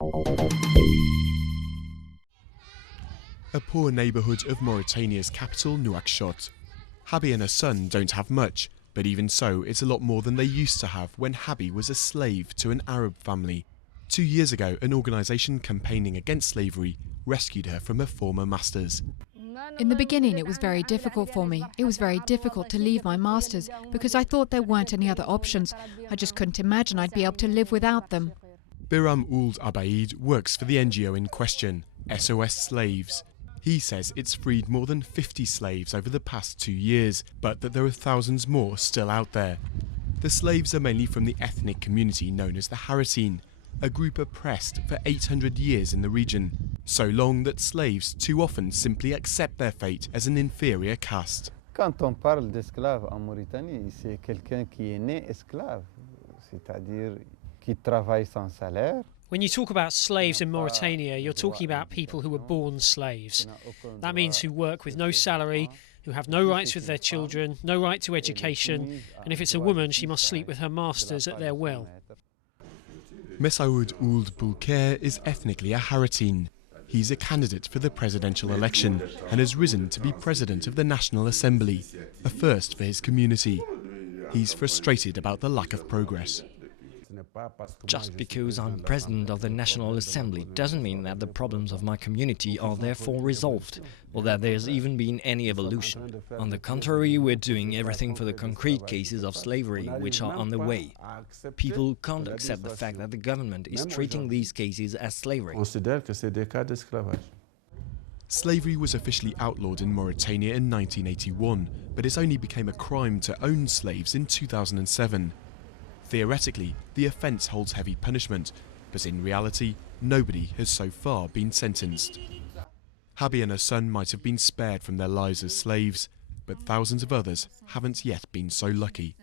A poor neighbourhood of Mauritania's capital, Nouakchott. Habi and her son don't have much, but even so, it's a lot more than they used to have when Habi was a slave to an Arab family. 2 years ago, an organisation campaigning against slavery rescued her from her former masters. In the beginning, it was very difficult for me. It was very difficult to leave my masters because I thought there weren't any other options. I just couldn't imagine I'd be able to live without them. Biram Ould Abaid works for the NGO in question, SOS Slaves. He says it's freed more than 50 slaves over the past 2 years, but that there are thousands more still out there. The slaves are mainly from the ethnic community known as the Haratine, a group oppressed for 800 years in the region, so long that slaves too often simply accept their fate as an inferior caste. Quand on parle d'esclave en Mauritanie, c'est quelqu'un qui est né esclave, c'est-à-dire qui travaille sans salaire. When you talk about slaves in Mauritania, you're talking about people who were born slaves. That means who work with no salary, who have no rights with their children, no right to education, and if it's a woman, she must sleep with her masters at their will. Messaoud Ould Boulker is ethnically a Haratine. He's a candidate for the presidential election and has risen to be president of the National Assembly, a first for his community. He's frustrated about the lack of progress. Just because I'm president of the National Assembly doesn't mean that the problems of my community are therefore resolved, or that there's even been any evolution. On the contrary, we're doing everything for the concrete cases of slavery which are on the way. People can't accept the fact that the government is treating these cases as slavery. Slavery was officially outlawed in Mauritania in 1981, but it only became a crime to own slaves in 2007. Theoretically, the offence holds heavy punishment, but in reality, nobody has so far been sentenced. Habi and her son might have been spared from their lives as slaves, but thousands of others haven't yet been so lucky.